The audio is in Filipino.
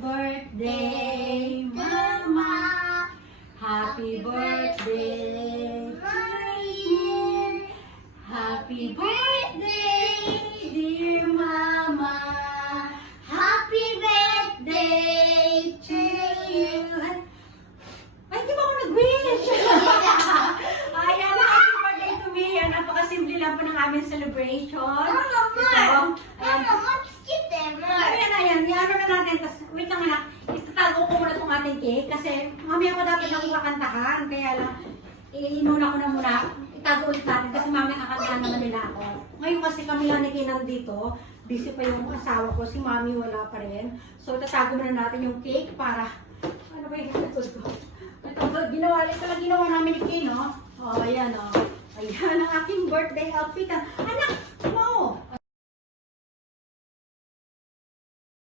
birthday, Mama. Happy birthday to you. Happy birthday, dear Mama. Happy birthday to you. Ay, di ba ako nag-wish? Ayan, happy birthday to me. Napakasimple lang po ng aming celebration. Ayan, i-ano na natin. Wait lang anak, itatago ko muna itong ating cake kasi mamaya ko dapat akong kakantahan. Kaya lang, inuna ko na muna. Itago ulit natin kasi mamaya kakantahan naman nila ako. Ngayon kasi kami lang ni Kinan dito. Busy pa yung asawa ko. Si mami wala pa rin. So, tatago muna natin yung cake para... Ano ba yung ito ko? Ito lang ginawa namin ni Kin, no? Oh, ayan, oh. Ayan ang aking birthday outfit. Anak,